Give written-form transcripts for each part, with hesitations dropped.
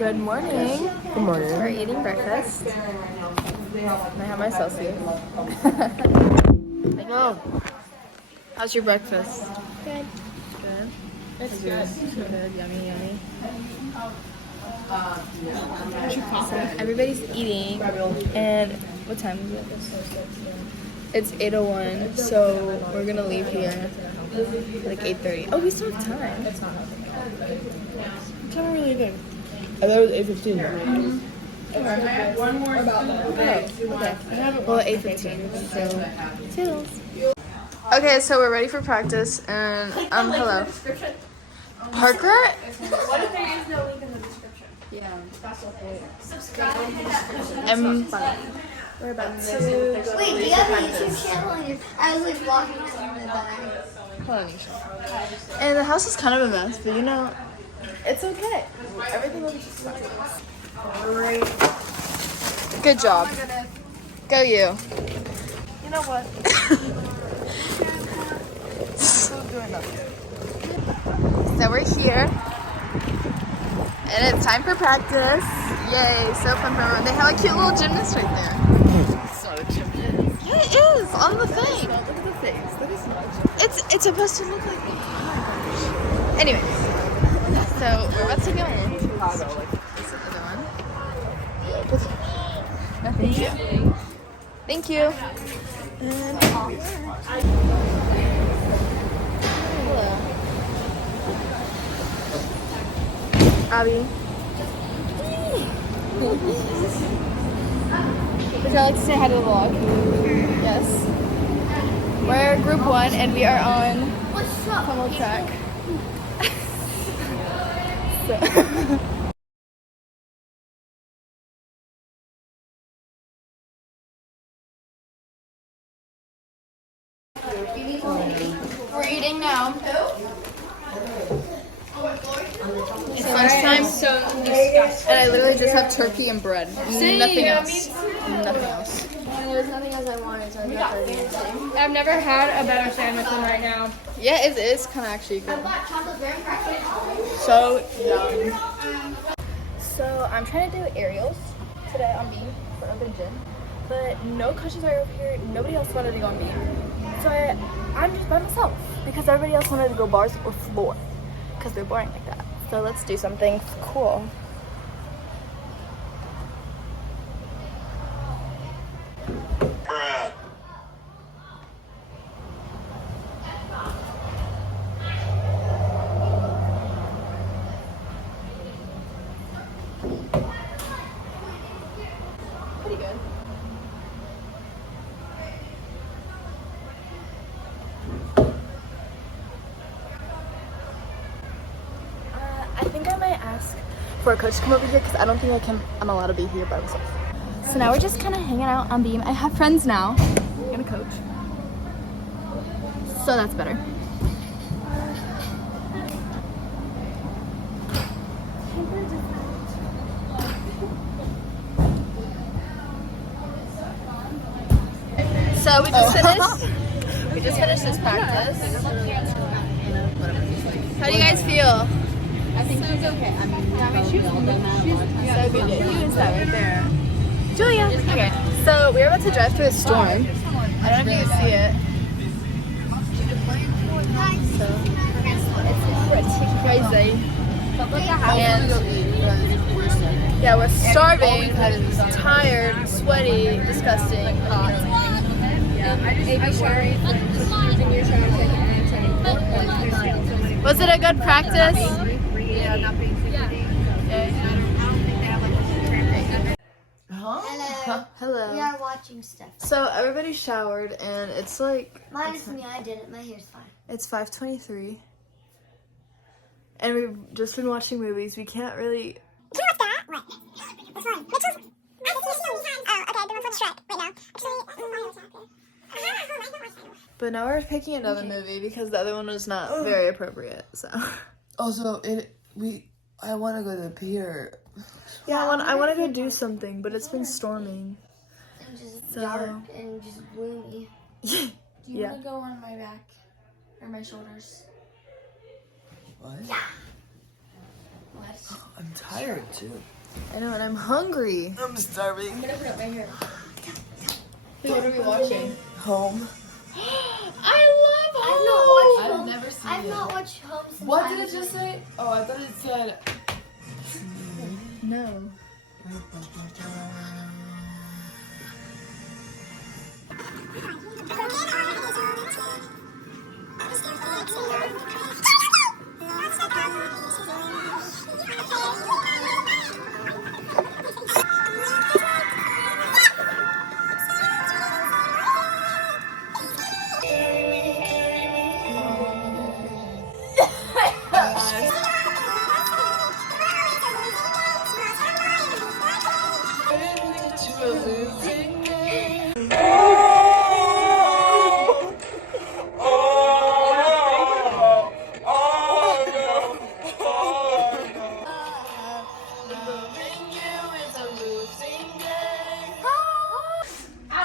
Good morning. Good morning. We're eating breakfast. I have my Celsius. No. How's your breakfast? Good. Good. It's good. Good. Yummy, yummy. So everybody's eating, and what time is it? It's 8:01, so we're gonna leave here like 8:30. Oh, we still have time. What time are we leaving? I thought it was 8:15. One more about that. Okay. Well, at 8:15. So, toodles. Okay, so we're ready for practice, and hello. Parker? What if there is no link in the description? Yeah. That's okay. Subscribe. We're about to. Wait, do you have a YouTube channel? I was like walking in the back. Hold on, Nisha. And the house is kind of a mess, but you know, it's okay. Everything will be just fine. Great. Good job. Go you. You know what? So we're here, and it's time for practice. Yay, so fun for everyone. They have a cute little gymnast right there. It's not a gymnast. Yeah, it is, on the thing. Look at the face. That is not a gymnast. It's supposed to look like, oh my gosh. Anyways, so we're about to go in. This is the other one. No, thank you. Thank you. And hello. Abby. Would y'all like to say hi to the vlog? Yes. We're group 1 and we are on pummel track. We're eating now. It's lunchtime, and I literally just have turkey and bread. Nothing else. Nothing else. There's nothing else I wanted, so I got everything. I've never had a better sandwich than right now. Yeah, it is kind of actually good. Chocolate graham crackers. So yum. So I'm trying to do aerials today on beam for open gym, but no coaches are over here. Nobody else wanted to go on beam, so I'm just by myself because everybody else wanted to go bars or floor because they're boring like that. So let's do something cool. Pretty good. I think I might ask for a coach to come over here because I don't think I'm allowed to be here by myself. So now we're just kind of hanging out on beam. I have friends now and a coach. So that's better. So we just finished this practice. How do you guys feel? I think she's okay. I mean, she's So good. You can stop right there. Julia. Okay. So we're about to drive through a storm. I don't know if you can see it. So it's pretty crazy. And yeah, we're starving, tired, sweaty, disgusting, hot. Was it a good practice? Hello. Hello. We are watching stuff. So everybody showered and it's like Minus me, I did it. My hair's fine. it's 5:23. And we've just been watching movies. We can't really Can you watch that? What? Which one? Which one? Oh, okay, the one called Shrek. Wait, no. but now we're picking another movie because the other one was not very appropriate. So Also, I want to go to the pier. yeah, I want to go do something, but it's been storming. And just So- dark and just gloomy. Do you Yeah. want to go on my back or my shoulders? What? What? I'm tired too. I know, and I'm hungry. I'm starving. I'm gonna put it right here. What are we watching? Home. I love I've not watched Home. never seen I've not watched Home since What I did it was just little. say? Oh, I thought it said. No.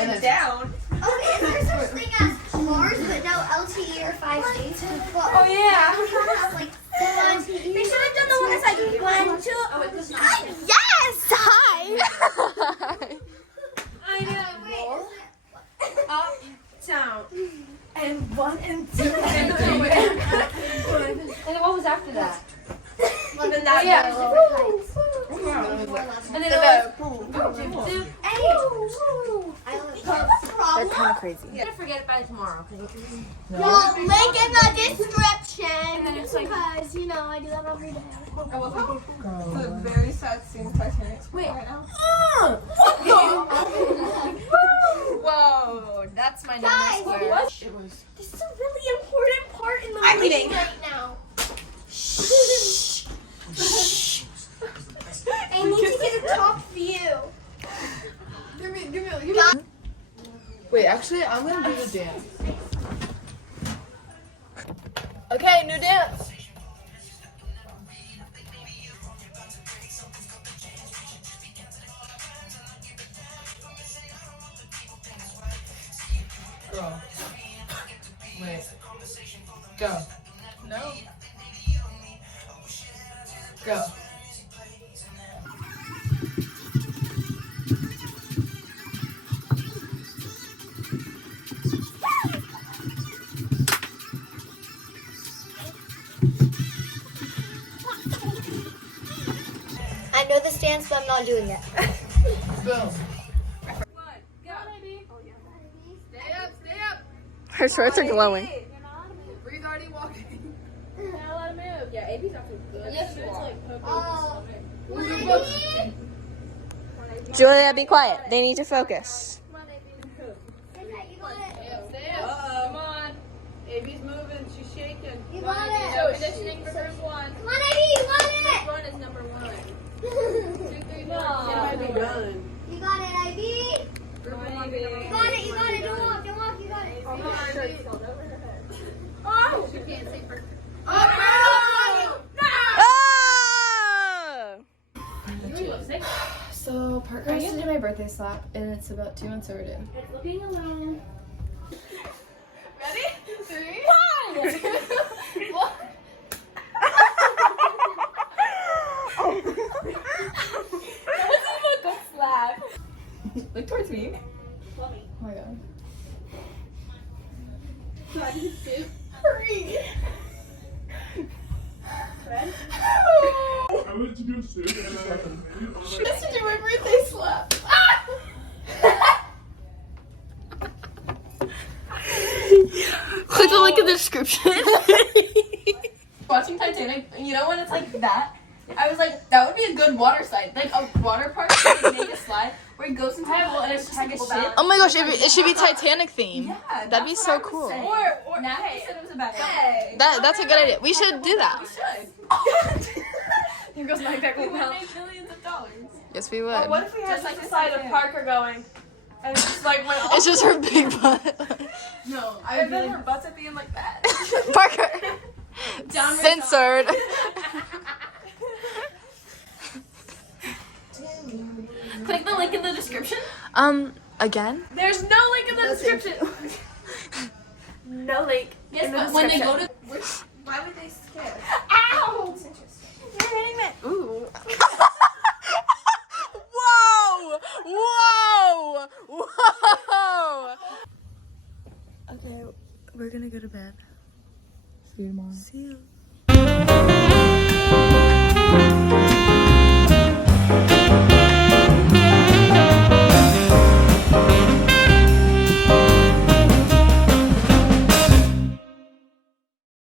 And then down. Okay, is there such thing as Mars but no LTE or 5G? Oh yeah. We don't have like one. They should have done the one that's like 1, 2. Oh, it does not. Yes! Hi! I know. Wait, is it? Up, down, and 1 and 2 and 3. And then what was after that? Well, then that- yeah. And then it was. That's kind of crazy. I'm gonna forget about it tomorrow. Well, link in the description. then it's like- because you know I do that every day. It's a very sad scene. Titanic. Wait. Right now. Whoa, that's my number Guys, square. what? It was. This is a really important part in the I'm movie eating. right now. I need to get a top view. Give me. Wait, actually, I'm gonna do the dance. Okay, new dance. Go. Wait. Go. No. Go. I know this dance, but I'm not doing it. Boom. Her shorts are glowing. Bree's already walking. Let him move. Yeah, AB's not too good. Yes, you are. Oh. Julia, be quiet. They need to focus. Stay up. Come on. AB's moving. She's shaking. You Come on, got AB. it. So conditioning for group 1. Come on, Ivy, you got Group 1 is number 1. 2, 3, 4. It might be done. it. You got it, Ivy. Group 1 be number You 1. got it, you got it. Don't walk, you got it. Come on, Ivy. Oh! She can't say for. Oh, no! Oh! So, Parker has to do my birthday slap, and it's about 2 months overdue. Looking alone. Ready? 3. 1. Slap. Look towards me. Oh my god. Hurry. She has to do my birthday slap. Click the link in the description. Watching Titanic, you know when it's like that? I was like, that would be a good water slide. Like a water park where they make a slide where it goes into the pool and it's just like a shit. Oh my gosh, it should be Titanic theme. Yeah, That'd be that's so what I was cool. saying. Or Natalie said it was a bad idea. That's a good idea. We should do that. We should. Here goes my back. We would make millions of dollars. Yes, we would. Or what if we had like a slide of Parker going? And it's just like went It's just her big butt. No, I've been her butts at the end like that. Parker. Downward Censored. Click the link in the description. Again? There's no link in the description. No link. Yes, but when they go to. Why would they skip? Ow! Ooh. We're gonna go to bed. See you tomorrow. See you.